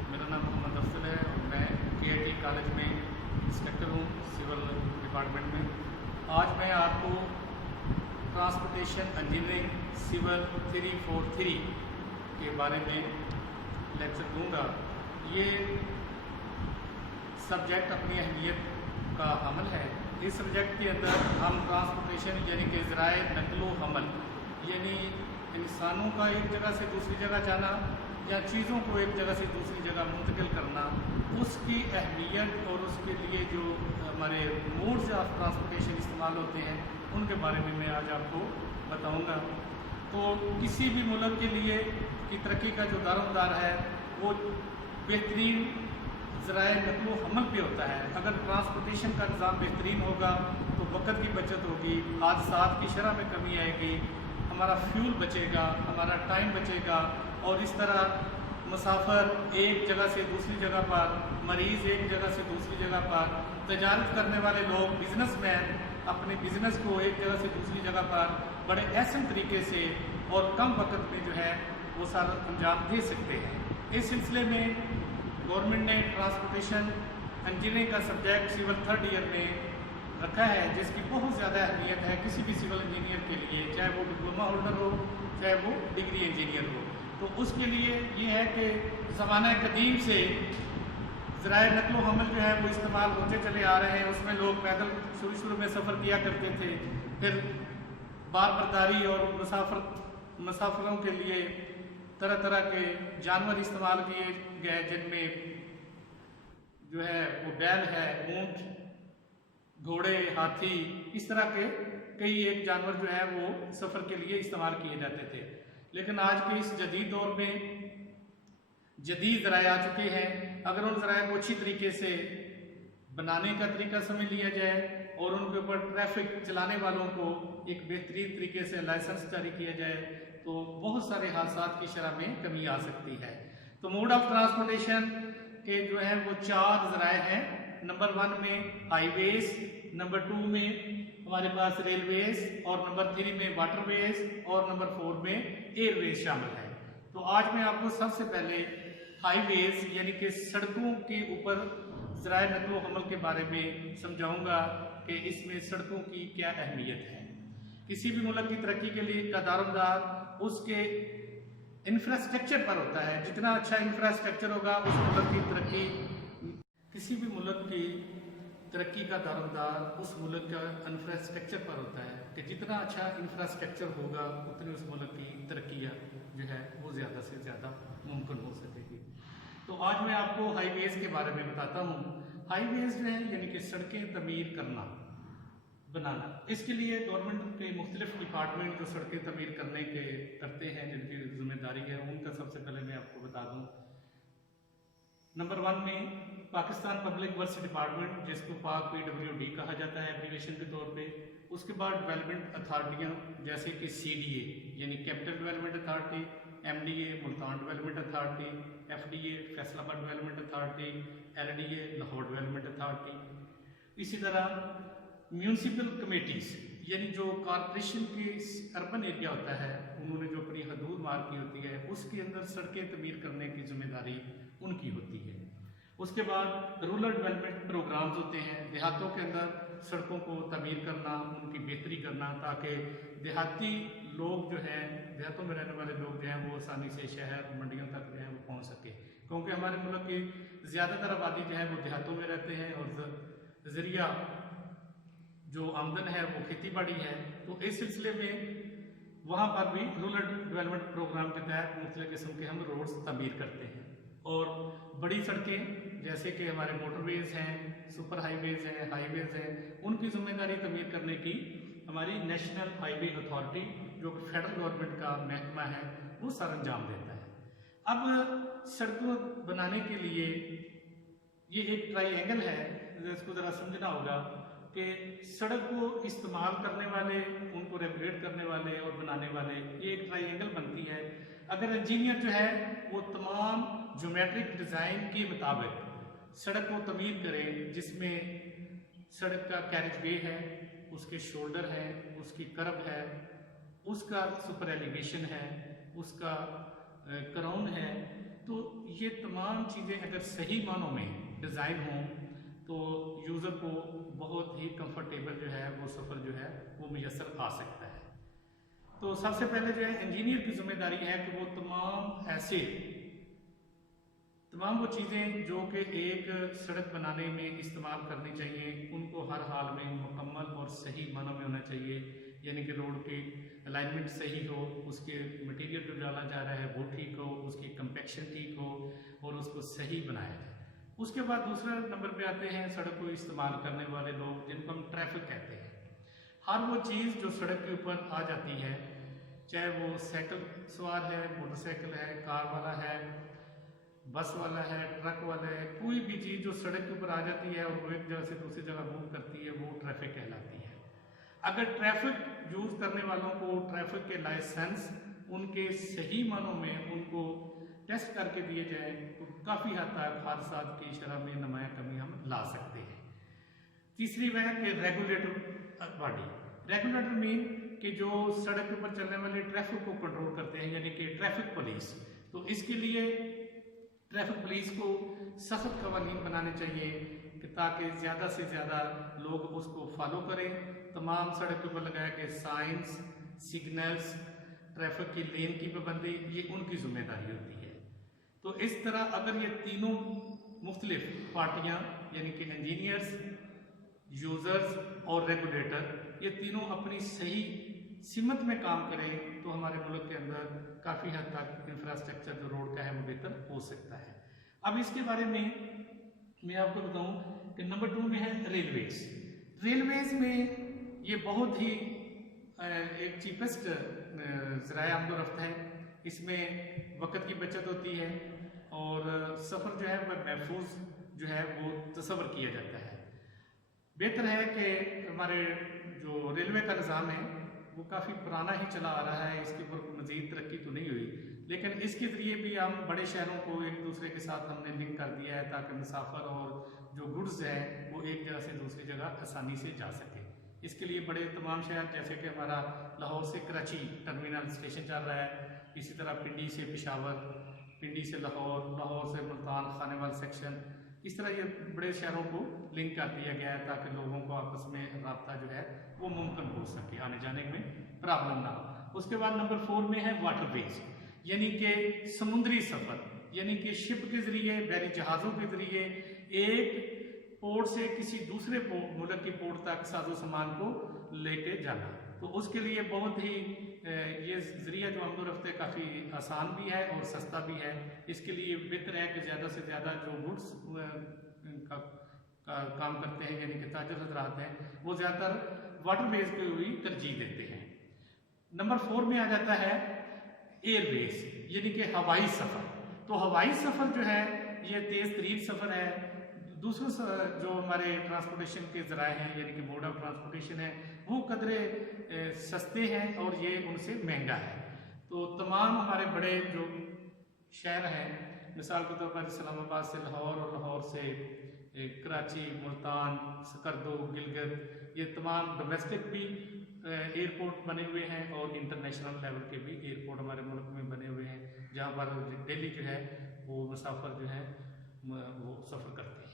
मेरा नाम मोहम्मद अफजल है और मैं KIT कॉलेज में इंस्ट्रक्टर हूँ सिविल डिपार्टमेंट में। आज मैं आपको ट्रांसपोर्टेशन इंजीनियरिंग सिविल 343 के बारे में लेक्चर दूंगा। ये सब्जेक्ट अपनी अहमियत का हमल है। इस सब्जेक्ट के अंदर हम ट्रांसपोर्टेशन यानी कि ज़राए नकलो हमल यानी इंसानों का एक जगह से दूसरी जगह जाना या चीज़ों को एक जगह से दूसरी जगह मुंतकिल करना, उसकी अहमियत और उसके लिए जो हमारे मोड्स ऑफ ट्रांसपोर्टेशन इस्तेमाल होते हैं उनके बारे में मैं आज आपको बताऊंगा। तो किसी भी मुल्क के लिए की तरक्की का जो दारोमदार है वो बेहतरीन ज़राए नकलो हमल पे होता है। अगर ट्रांसपोर्टेशन का निज़ाम बेहतरीन होगा तो वक़्त की बचत होगी, हादसात की शरह में कमी आएगी, हमारा फ्यूल बचेगा, हमारा टाइम बचेगा और इस तरह मुसाफिर एक जगह से दूसरी जगह पर, मरीज़ एक जगह से दूसरी जगह पर, तजारत करने वाले लोग, बिजनेसमैन अपने बिजनेस को एक जगह से दूसरी जगह पर बड़े आसान तरीके से और कम वक्त में जो है वो सारा अंजाम दे सकते हैं। इस सिलसिले में गवर्नमेंट ने ट्रांसपोर्टेशन इंजीनियरिंग का सब्जेक्ट सिविल 3rd ईयर में रखा है, जिसकी बहुत ज़्यादा अहमियत है किसी भी सिविल इंजीनियर के लिए, चाहे वो डिप्लोमा होल्डर हो चाहे वो डिग्री इंजीनियर हो। तो उसके लिए ये है कि ज़माना कदीम से ज़राए नकलो हमल जो है वो इस्तेमाल होते चले आ रहे हैं। उसमें लोग पैदल शुरू में सफ़र किया करते थे, फिर बार बर्दारी और मुसाफिरों के लिए तरह तरह के जानवर इस्तेमाल किए गए, जिनमें जो है वो बैल है, ऊँट, घोड़े, हाथी, इस तरह के कई एक जानवर जो है वो सफ़र के लिए इस्तेमाल किए जाते थे। लेकिन आज के इस जदीद दौर में जदीद ज़राए आ चुके हैं। अगर उन ज़राए को अच्छी तरीके से बनाने का तरीका समझ लिया जाए और उनके ऊपर ट्रैफिक चलाने वालों को एक बेहतरीन तरीके से लाइसेंस जारी किया जाए तो बहुत सारे हादसात की शरह में कमी आ सकती है। तो मोड ऑफ ट्रांसपोर्टेशन के जो है वो 4 ज़राए हैं। नंबर 1 में हाईवेज, नंबर 2 में हमारे पास रेलवेज और नंबर 3 में वाटरवेज और नंबर 4 में एयरवेज शामिल है। तो आज मैं आपको सबसे पहले हाईवेज यानी कि सड़कों के ऊपर ज़राए नकलो हमल के बारे में समझाऊंगा कि इसमें सड़कों की क्या अहमियत है। किसी भी मुल्क की तरक्की के लिए का दारोमदार उसके इंफ्रास्ट्रक्चर पर होता है। जितना अच्छा इंफ्रास्ट्रक्चर होगा उस मुल्क की तरक्की, किसी भी मुल्क की तरक्की का दारोमदार उस मुल्क का इंफ्रास्ट्रक्चर पर होता है कि जितना अच्छा इंफ्रास्ट्रक्चर होगा उतनी उस मुल्क की तरक्की जो है वो ज़्यादा से ज़्यादा मुमकिन हो सकेगी। तो आज मैं आपको हाईवेज के बारे में बताता हूँ। हाईवेज जो है यानी कि सड़कें तमीर करना, बनाना, इसके लिए गवर्नमेंट के मुख्तलिफ डिपार्टमेंट जो सड़कें तमीर करने के करते हैं, जिनकी जिम्मेदारी है, उनका सबसे पहले मैं आपको बता दूँ। नंबर 1 में पाकिस्तान पब्लिक वर्क्स डिपार्टमेंट, जिसको पाक PWD कहा जाता है एब्रीविएशन के तौर पे। उसके बाद डेवलपमेंट अथॉरिटियाँ जैसे कि CDA यानी capital development authority, MDA Multan development authority, FDA Faisalabad development authority, LDA Lahore development authority. इसी तरह म्यूनसिपल कमेटीज़ यानी जो कॉरपोरेशन के अर्बन एरिया होता है, उन्होंने जो अपनी हदूद मार की होती है उसके अंदर सड़कें तमीर करने की जिम्मेदारी उनकी होती है। उसके बाद रूरल डेवलपमेंट प्रोग्राम्स होते हैं, देहातों के अंदर सड़कों को तमीर करना, उनकी बेहतरी करना, ताकि देहाती लोग जो हैं, देहातों में रहने वाले लोग जो हैं वो आसानी से शहर मंडियों तक जो है वो पहुँच सके, क्योंकि हमारे मुल्क की ज़्यादातर आबादी जो है वो देहातों में रहते हैं और ज़रिया जो आमदन है वो खेती बाड़ी है। तो इस सिलसिले में वहाँ पर भी रूरल डेवलपमेंट प्रोग्राम के तहत मुख्तलिफ किस्म के हम रोड्स तमीर करते हैं। और बड़ी सड़कें जैसे कि हमारे मोटरवेज हैं, सुपर हाईवेज हैं, हाईवेज हैं, उनकी जिम्मेदारी तमीर करने की हमारी नेशनल हाईवे अथॉरिटी जो फेडरल गवर्नमेंट का महकमा है वो सर अंजाम देता है। अब सड़कों बनाने के लिए ये एक ट्राइएंगल है, इसको ज़रा समझना होगा कि सड़क को इस्तेमाल करने वाले, उनको रेगुलेट करने वाले और बनाने वाले, ये एक ट्राइएंगल बनती है। अगर इंजीनियर जो है वो तमाम ज्योमेट्रिक डिज़ाइन के मुताबिक सड़क को तमीर करें, जिसमें सड़क का कैरेज वे है, उसके शोल्डर है, उसकी कर्व है, उसका सुपर एलिवेशन है, उसका क्राउन है, तो ये तमाम चीज़ें अगर सही मानों में डिज़ाइन हों तो यूज़र को बहुत ही कंफर्टेबल जो है वो सफ़र जो है वो मुयसर आ सकता है। तो सबसे पहले जो है इंजीनियर की जिम्मेदारी है कि वो तमाम वो चीज़ें जो कि एक सड़क बनाने में इस्तेमाल करनी चाहिए उनको हर हाल में मुकम्मल और सही मानों में होना चाहिए। यानी कि रोड की अलाइनमेंट सही हो, उसके मटेरियल जो डाला जा रहा है वो ठीक हो, उसकी कंपैक्शन ठीक हो और उसको सही बनाया जाए। उसके बाद दूसरा नंबर पे आते हैं सड़क को इस्तेमाल करने वाले लोग, जिनको हम ट्रैफिक कहते हैं। हर वो चीज़ जो सड़क के ऊपर आ जाती है, चाहे वो साइकिल सवार है, मोटरसाइकिल है, कार वाला है, बस वाला है, ट्रक वाला है, कोई भी चीज़ जो सड़क के ऊपर आ जाती है और वो एक जगह से दूसरी जगह मूव करती है वो ट्रैफिक कहलाती है। अगर ट्रैफिक यूज़ करने वालों को ट्रैफिक के लाइसेंस उनके सही मानों में उनको टेस्ट करके दिए जाए तो काफ़ी हद तक हादसात की शरह में नुमाया कमी हम ला सकते हैं। तीसरी वह कि रेगुलेटर बॉडी। रेगुलेटर मीन कि जो सड़क के ऊपर चलने वाले ट्रैफिक को कंट्रोल करते हैं, यानी कि ट्रैफिक पुलिस। तो इसके लिए ट्रैफिक पुलिस को सख्त कवानीन बनाने चाहिए कि ताकि ज़्यादा से ज़्यादा लोग उसको फॉलो करें। तमाम सड़क के ऊपर लगाए गए साइंस, सिग्नल्स, ट्रैफिक की लेन की पाबंदी, ये उनकी जिम्मेदारी होती है। तो इस तरह अगर ये तीनों मुख्तलिफ पार्टियाँ यानी कि इंजीनियर्स, यूज़र्स और रेगुलेटर, ये तीनों अपनी सही सिमत में काम करें तो हमारे मुल्क के अंदर काफ़ी हद तक इंफ्रास्ट्रक्चर जो रोड का है वो बेहतर हो सकता है। अब इसके बारे में मैं आपको बताऊं कि नंबर 2 में है रेलवेज। रेलवेज में ये बहुत ही एक चीपेस्ट ज़राए आमदोरफ्त है। इसमें वक्त की बचत होती है और सफ़र जो है वह महफूज जो है वो तस्वर किया जाता है। बेहतर है कि हमारे जो रेलवे का निज़ाम है वो काफ़ी पुराना ही चला आ रहा है, इसके ऊपर मज़ीद तरक्की तो नहीं हुई, लेकिन इसके ज़रिए भी हम बड़े शहरों को एक दूसरे के साथ हमने लिंक कर दिया है ताकि मुसाफिर और जो गुड्स है वो एक जगह से दूसरी जगह आसानी से जा सके। इसके लिए बड़े तमाम शहर जैसे कि हमारा लाहौर से कराची टर्मिनल स्टेशन चल रहा है, इसी तरह पिंडी से पेशावर, पिंडी से लाहौर, लाहौर से मुल्तान खानेवाल सेक्शन, इस तरह ये बड़े शहरों को लिंक कर दिया गया है ताकि लोगों को आपस में रब्ता जो है वो मुमकिन हो सके, आने जाने में प्रॉब्लम ना हो। उसके बाद नंबर 4 में है वाटरवेज, यानी कि समुद्री सफ़र, यानी कि शिप के ज़रिए, बहरी जहाज़ों के ज़रिए एक पोर्ट से किसी दूसरे मुल्क के पोर्ट तक साजो सामान को लेके जाना। तो उसके लिए बहुत ही ये ज़रिया जो आमदोरफ्त काफ़ी आसान भी है और सस्ता भी है। इसके लिए बेहतर है कि ज़्यादा से ज़्यादा जो गुड्स का काम करते हैं यानी कि ताजर हजरात हैं वो ज़्यादातर वाटरवेज को ही तरजीह देते हैं। नंबर 4 में आ जाता है एयरवेज, यानी कि हवाई सफ़र। तो हवाई सफ़र जो है ये तेज़ तरीन सफ़र है। दूसरे जो हमारे ट्रांसपोर्टेशन के ज़राए हैं यानी कि मोड ऑफ ट्रांसपोर्टेशन है वो कदरे सस्ते हैं और ये उनसे महंगा है। तो तमाम हमारे बड़े जो शहर हैं, मिसाल के तौर पर इस्लामाबाद से लाहौर और लाहौर से कराची, मुल्तान, सकरदो, गिलगित, ये तमाम डोमेस्टिक भी एयरपोर्ट बने हुए हैं और इंटरनेशनल लेवल के भी एयरपोर्ट हमारे मुल्क में बने हुए हैं जहाँ पर डेली जो है वो मुसाफिर जो है वो सफ़र करते हैं।